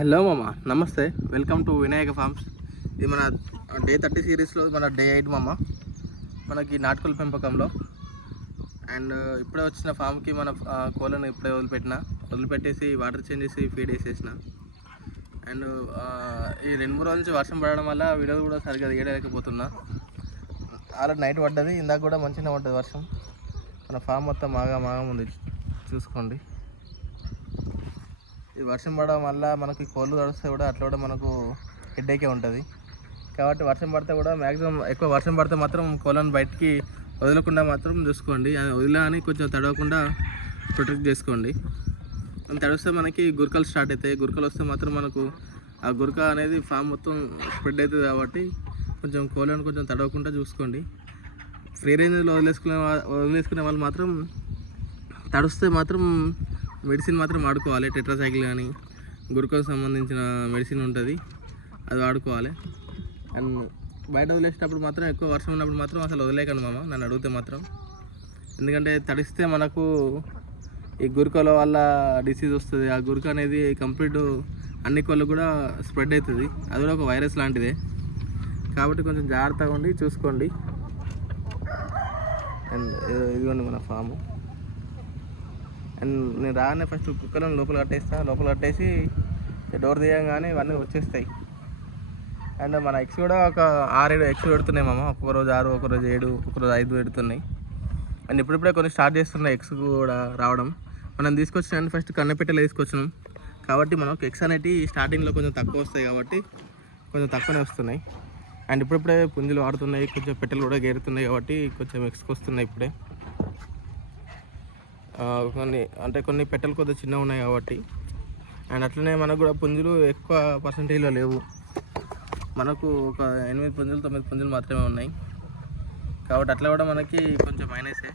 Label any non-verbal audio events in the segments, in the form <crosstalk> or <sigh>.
Hello మామ నమస్తే. Welcome to Vinayaka forms ఇది మన డే థర్టీ సిరీస్లో మన డే ఎయిట్ మామ. మనకి నాటుకోల పెంపకంలో. అండ్ ఇప్పుడే వచ్చిన ఫామ్కి మన కోళ్ళను ఇప్పుడే వదిలిపెట్టిన. వదిలిపెట్టేసి వాటర్ చేంజ్ చేసి ఫీడ్ వేసేసిన అండ్ ఈ రెండు మూడు రోజుల నుంచి వర్షం పడడం వల్ల వీడియోలు కూడా సరిగ్గా తీయలేకపోతున్నా. ఆల్రెడీ నైట్ పడ్డది ఇందాక కూడా మంచిగా పడ్డది వర్షం. మన ఫామ్ మొత్తం మాగా మాగా ఉంది. చూసుకోండి. ఈ వర్షం పడడం వల్ల మనకి కోళ్ళు తడిస్తే కూడా అట్లా కూడా మనకు హెడ్ఏకే ఉంటుంది. కాబట్టి వర్షం పడితే కూడా మ్యాక్సిమం ఎక్కువ వర్షం పడితే మాత్రం కోళ్ళను బయటికి వదలకుండా మాత్రం చూసుకోండి. అది వదిలా అని కొంచెం తడవకుండా ప్రొటెక్ట్ చేసుకోండి. తడిస్తే మనకి గురకలు స్టార్ట్ అవుతాయి. గురకలు వస్తే మాత్రం మనకు ఆ గురక అనేది ఫామ్ మొత్తం స్ప్రెడ్ అవుతుంది కాబట్టి కొంచెం కోళ్ళను కొంచెం తడవకుండా చూసుకోండి. ఫ్రీ రేంజ్లో వదిలేసుకునే వదిలేసుకునే వాళ్ళు మాత్రం తడుస్తే మాత్రం మెడిసిన్ మాత్రం వాడుకోవాలి. టెట్రాసైకిల్ కానీ గురుకకు సంబంధించిన మెడిసిన్ ఉంటుంది. అది వాడుకోవాలి. అండ్ బయట వదిలేసేటప్పుడు మాత్రం ఎక్కువ వర్షం ఉన్నప్పుడు మాత్రం అసలు వదిలేకండి మామ నన్ను అడిగితే మాత్రం. ఎందుకంటే తడిస్తే మనకు ఈ గురుకల వల్ల డిసీజ్ వస్తుంది. ఆ గురుక అనేది కంప్లీట్ అన్ని కోళ్ళు కూడా స్ప్రెడ్ అవుతుంది అది కూడా ఒక వైరస్ లాంటిదే. కాబట్టి కొంచెం జాగ్రత్తగా ఉండి చూసుకోండి. అండ్ ఇదిగోండి మన ఫాము. అండ్ నేను రాగానే ఫస్ట్ కుక్కలను లోపల కట్టేస్తా. లోపల కట్టేసి డోర్ తీయగానే ఇవన్నీ వచ్చేస్తాయి. అండ్ మన ఎగ్స్ కూడా ఒక ఆరేడు ఎగ్స్ పెడుతున్నాయి మామ. ఒక్కొక్క రోజు ఆరు ఒక రోజు ఏడు ఒక రోజు ఐదు పెడుతున్నాయి. అండ్ ఇప్పుడిప్పుడే కొన్ని స్టార్ట్ చేస్తున్నాయి ఎగ్స్ కూడా రావడం. మనం తీసుకొచ్చిన ఫస్ట్ కన్నపెట్టెలు తీసుకొచ్చినాం. కాబట్టి మనకు ఎగ్స్ అనేటివి స్టార్టింగ్లో కొంచెం తక్కువ వస్తాయి కాబట్టి కొంచెం తక్కువనే వస్తున్నాయి. అండ్ ఇప్పుడిప్పుడే పుంజులు వాడుతున్నాయి కొంచెం పెట్టెలు కూడా గేరుతున్నాయి కాబట్టి కొంచెం ఎగ్స్కి వస్తున్నాయి ఇప్పుడే. కొన్ని అంటే కొన్ని పెట్టెలు కొద్దిగా చిన్నగా ఉన్నాయి కాబట్టి. అండ్ అట్లనే మనకు కూడా పుంజులు ఎక్కువ పర్సంటేజ్లో లేవు. మనకు ఒక ఎనిమిది పుంజులు తొమ్మిది పుంజులు మాత్రమే ఉన్నాయి. కాబట్టి అట్లా కూడా మనకి కొంచెం మైనసే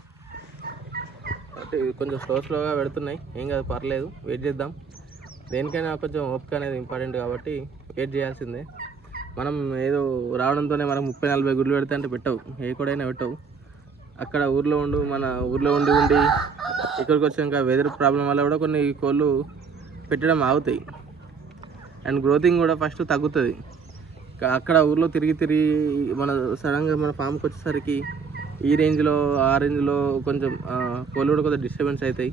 కాబట్టి కొంచెం స్లో స్లోగా పెడుతున్నాయి. ఏం కాదు పర్లేదు. వెయిట్ చేద్దాం. దేనికైనా కొంచెం ఓపిక అనేది ఇంపార్టెంట్ కాబట్టి వెయిట్ చేయాల్సిందే. మనం ఏదో రావడంతోనే మనం ముప్పై నలభై గుడ్లు పెడితే అంటే పెట్టవు. ఏ కూడా పెట్టవు. అక్కడ ఊర్లో ఉండు మన ఊర్లో ఉండి ఉండి ఇక్కడికి వచ్చాక వెదర్ ప్రాబ్లం వల్ల కూడా కొన్ని కోళ్ళు పెట్టడం ఆగుతాయి. అండ్ గ్రోతింగ్ కూడా ఫస్ట్ తగ్గుతుంది. అక్కడ ఊర్లో తిరిగి తిరిగి మన సడన్గా మన ఫామ్కి వచ్చేసరికి ఈ రేంజ్లో ఆ రేంజ్లో కొంచెం కోళ్ళు కూడా కొంచెం డిస్టర్బెన్స్ అవుతాయి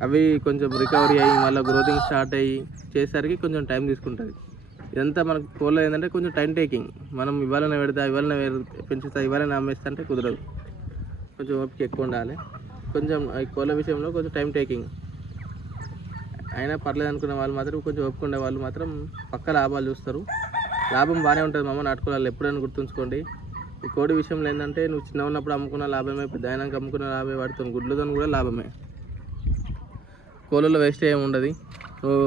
అవి కొంచెం రికవరీ అయ్యి మళ్ళీ గ్రోతింగ్ స్టార్ట్ అయ్యి చేసేసరికి కొంచెం టైం తీసుకుంటుంది. ఇదంతా మనకు కోళ్ళు ఏంటంటే కొంచెం టైం టేకింగ్ మనం ఇవ్వాలనే పెడతా ఇవ్వాలనే పెంచుతా ఇవ్వాలనే అమ్మేస్తా అంటే కుదరదు. కొంచెం ఓపిక ఎక్కువ ఉండాలి. కొంచెం ఈ కోళ్ళ విషయంలో కొంచెం టైం టేకింగ్ అయినా పర్లేదు అనుకున్న వాళ్ళు మాత్రం కొంచెం ఒప్పుకునే వాళ్ళు మాత్రం పక్క లాభాలు చూస్తారు. లాభం బాగానే ఉంటుంది మామ నాటుకోవాలి ఎప్పుడైనా గుర్తుంచుకోండి. ఈ కోడి విషయంలో ఏంటంటే నువ్వు చిన్న ఉన్నప్పుడు అమ్ముకున్న లాభమే పెద్ద అయినాక అమ్ముకున్న లాభమే వాడుతో గుడ్లతో కూడా లాభమే. కోళ్ళలో వేస్ట్ ఏమి ఉండదు. నువ్వు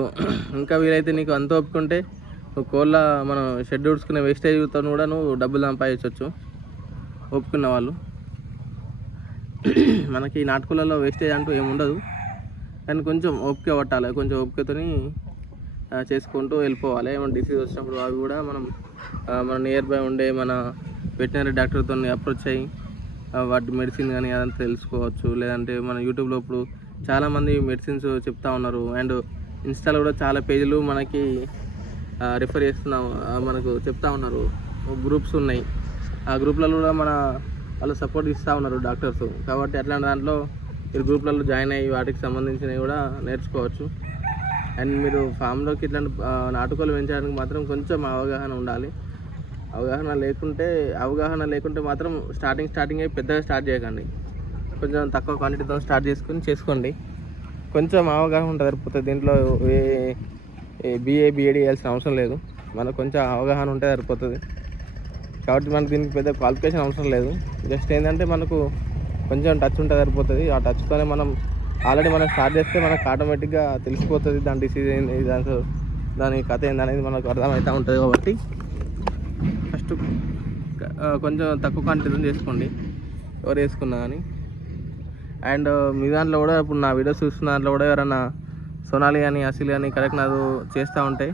ఇంకా వీలైతే నీకు అంత ఒప్పుకుంటే నువ్వు కోళ్ళ మనం షెడ్ ఉడుచుకునే వేస్టేజ్తో కూడా నువ్వు డబ్బులు సంపాదించవచ్చు ఒప్పుకున్న వాళ్ళు. <clears throat> మనకి నాటుకోళ్ళలో వేస్టేజ్ అంటూ ఏముండదు కానీ కొంచెం ఓపిక పట్టాలి. కొంచెం ఓపికతోని చేసుకుంటూ వెళ్ళిపోవాలి. ఏమైనా డిసీజ్ వచ్చినప్పుడు అవి కూడా మనం మన నియర్ బై ఉండే మన వెటనరీ డాక్టర్తో అప్రోచ్ అయ్యి వాటి మెడిసిన్ కానీ అదంతా తెలుసుకోవచ్చు. లేదంటే మన యూట్యూబ్లో ఇప్పుడు చాలామంది మెడిసిన్స్ చెప్తా ఉన్నారు. అండ్ ఇన్స్టాలో కూడా చాలా పేజీలు మనకి రిఫర్ చేస్తున్నాం. మనకు చెప్తా ఉన్నారు. గ్రూప్స్ ఉన్నాయి. ఆ గ్రూప్లలో కూడా మన వాళ్ళు సపోర్ట్ ఇస్తూ ఉన్నారు డాక్టర్స్ కాబట్టి అట్లాంటి దాంట్లో మీరు గ్రూప్లలో జాయిన్ అయ్యి వాటికి సంబంధించినవి కూడా నేర్చుకోవచ్చు. అండ్ మీరు ఫామ్లోకి ఇట్లాంటి నాటుకోలు పెంచడానికి మాత్రం కొంచెం అవగాహన ఉండాలి. అవగాహన లేకుంటే అవగాహన లేకుంటే మాత్రం స్టార్టింగ్ స్టార్టింగ్ అయి పెద్దగా స్టార్ట్ చేయకండి. కొంచెం తక్కువ క్వాంటిటీతో స్టార్ట్ చేసుకుని చేసుకోండి. కొంచెం అవగాహన ఉంటుంది సరిపోతుంది దీంట్లో ఏ బీఏ బీఏడి చేయాల్సిన అవసరం లేదు. మనకు కొంచెం అవగాహన ఉంటే సరిపోతుంది. కాబట్టి మనకు దీనికి పెద్ద క్వాలిఫికేషన్ అవసరం లేదు. జస్ట్ ఏంటంటే మనకు కొంచెం టచ్ ఉంటే సరిపోతుంది. ఆ టచ్తోనే మనం ఆల్రెడీ మనం స్టార్ట్ చేస్తే మనకు ఆటోమేటిక్గా తెలిసిపోతుంది దాని డిసీజ్ ఏంది దాని దాని కథ ఏందనేది మనకు అర్థమవుతూ ఉంటుంది కాబట్టి. ఫస్ట్ కొంచెం తక్కువ క్వాంటిటీ చేసుకోండి. ఎవరు వేసుకున్నా కానీ అండ్ మీ దాంట్లో కూడా ఇప్పుడు నా వీడియోస్ చూస్తున్న దాంట్లో కూడా ఎవరైనా సోనాలి కానీ అసిల్ కానీ కరెక్ట్ నాకు చేస్తూ ఉంటే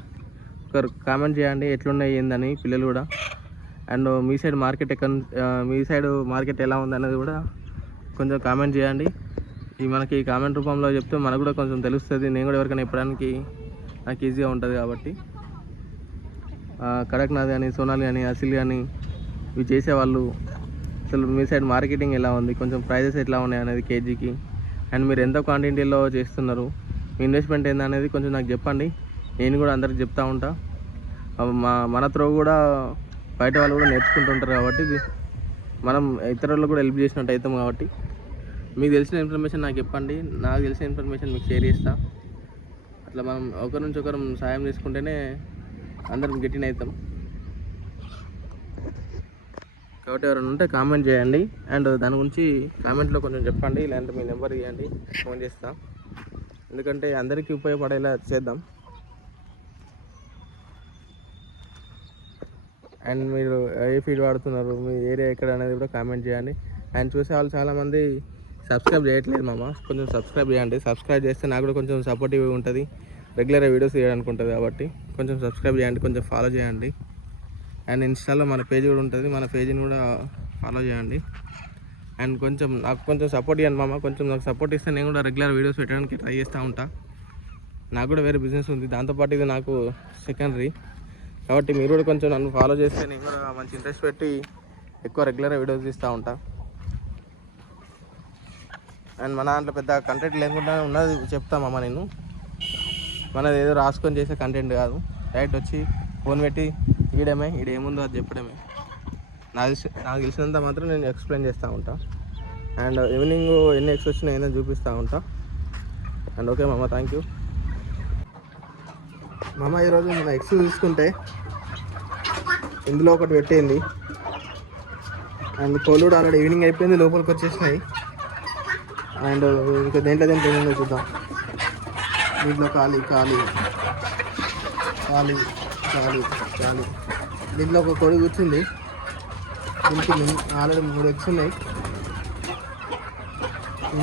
ఒకరు కామెంట్ చేయండి ఎట్లున్నాయి ఏందని పిల్లలు కూడా. అండ్ మీ సైడ్ మార్కెట్ ఎక్కడ మీ సైడ్ మార్కెట్ ఎలా ఉంది అనేది కూడా కొంచెం కామెంట్ చేయండి. ఈ మనకి కామెంట్ రూపంలో చెప్తే మనకు కూడా కొంచెం తెలుస్తుంది. నేను కూడా ఎవరికైనా ఇప్పడానికి నాకు ఈజీగా ఉంటుంది కాబట్టి. కడక్నాథ్ కానీ సోనాలి కానీ అసిల్ కానీ ఇవి చేసేవాళ్ళు అసలు మీ సైడ్ మార్కెటింగ్ ఎలా ఉంది? కొంచెం ప్రైజెస్ ఎట్లా ఉన్నాయి అనేది కేజీకి. అండ్ మీరు ఎంత క్వాంటిటీలో చేస్తున్నారు? మీ ఇన్వెస్ట్మెంట్ ఏందనేది కొంచెం నాకు చెప్పండి. నేను కూడా అందరికి చెప్తా ఉంటా. మా మన త్రో కూడా బయట వాళ్ళు కూడా నేర్చుకుంటుంటారు కాబట్టి మనం ఇతరులకు కూడా హెల్ప్ చేసినట్టు అవుతాం కాబట్టి. మీకు తెలిసిన ఇన్ఫర్మేషన్ నాకు చెప్పండి. నాకు తెలిసిన ఇన్ఫర్మేషన్ మీకు షేర్ చేస్తా. అట్లా మనం ఒకరి నుంచి ఒకరం సాయం తీసుకుంటేనే అందరం గట్టిన అవుతాం. కాబట్టి ఎవరైనా ఉంటే కామెంట్ చేయండి. అండ్ దాని గురించి కామెంట్లో కొంచెం చెప్పండి. లేదంటే మీ నెంబర్ ఇవ్వండి. ఫోన్ చేస్తాం. ఎందుకంటే అందరికీ ఉపయోగపడేలా చేద్దాం. అండ్ మీరు ఏ ఫీడ్ వాడుతున్నారు మీ ఏరియా ఎక్కడ అనేది కూడా కామెంట్ చేయండి. అండ్ చూసే వాళ్ళు చాలామంది సబ్స్క్రైబ్ చేయట్లేదు మామ. కొంచెం సబ్స్క్రైబ్ చేయండి. సబ్స్క్రైబ్ చేస్తే నాకు కూడా కొంచెం సపోర్టివ్ ఉంటుంది. రెగ్యులర్గా వీడియోస్ చేయడానికి ఉంటుంది కాబట్టి కొంచెం సబ్స్క్రైబ్ చేయండి కొంచెం ఫాలో చేయండి. అండ్ ఇన్స్టాలో మన పేజ్ కూడా ఉంటుంది. మన పేజీని కూడా ఫాలో చేయండి. అండ్ కొంచెం నాకు కొంచెం సపోర్ట్ ఇవ్వండి మామ. కొంచెం నాకు సపోర్ట్ ఇస్తే నేను కూడా రెగ్యులర్ వీడియోస్ పెట్టడానికి ట్రై చేస్తూ ఉంటా. నాకు కూడా వేరే బిజినెస్ ఉంది. దాంతోపాటు ఇది నాకు సెకండరీ కాబట్టి మీరు కూడా కొంచెం నన్ను ఫాలో చేస్తే నేను కూడా మంచి ఇంట్రెస్ట్ పెట్టి ఎక్కువ రెగ్యులర్గా వీడియోస్ తీస్తూ ఉంటా. అండ్ మన దాంట్లో పెద్ద కంటెంట్ లేకుండా ఉన్నది చెప్తామమ్మ నేను? మనది ఏదో రాసుకొని చేసే కంటెంట్ కాదు. డైరెక్ట్ వచ్చి ఫోన్ పెట్టి తీయడమే ఈడ ఏముందో అది చెప్పడమే. నాకు తెలిసి నాకు తెలిసినంత మాత్రం నేను ఎక్స్ప్లెయిన్ చేస్తూ ఉంటా. అండ్ ఈవినింగ్ ఎన్ని ఎక్స్ వచ్చినా ఏదైనా చూపిస్తూ ఉంటా. అండ్ ఓకే మమ్మ థ్యాంక్ యూ మామ ఈరోజు మన ఎగ్స్ చూసుకుంటే ఇందులో ఒకటి పెట్టేయండి అండ్ కోళ్ళు కూడా ఆల్రెడీ ఈవినింగ్ అయిపోయింది లోపలికి వచ్చేసినాయి. అండ్ ఇంకా దేంట్లో దేంట్లో ఏముందో చూద్దాం. దీంట్లో ఖాళీ ఖాళీ. ఖాళీ ఖాళీ ఖాళీ. దీంట్లో ఒక కోడి కూర్చుంది. దీనికి ఆల్రెడీ మూడు ఎగ్స్ ఉన్నాయి.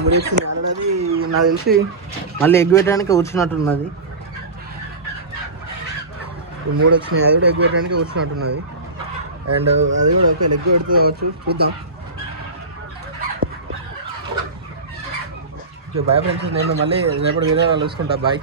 మూడు ఎగ్స్ ఉన్నాయి. ఆల్రెడీ అది నాకు తెలిసి మళ్ళీ ఎగ్ పెట్టడానికి వచ్చినట్టున్నది ఈ మూడు వచ్చినాయి. అది కూడా ఎగ్ పెట్టడానికి వచ్చినట్టున్నది అండ్ అది కూడా ఒక ఎగ్ పెడుతుంది కావచ్చు. చూద్దాం. ఓకే బాయ్ ఫ్రెండ్స్ నేను మళ్ళీ రేపటి వీడియో కలుసుకుంటా. బాయ్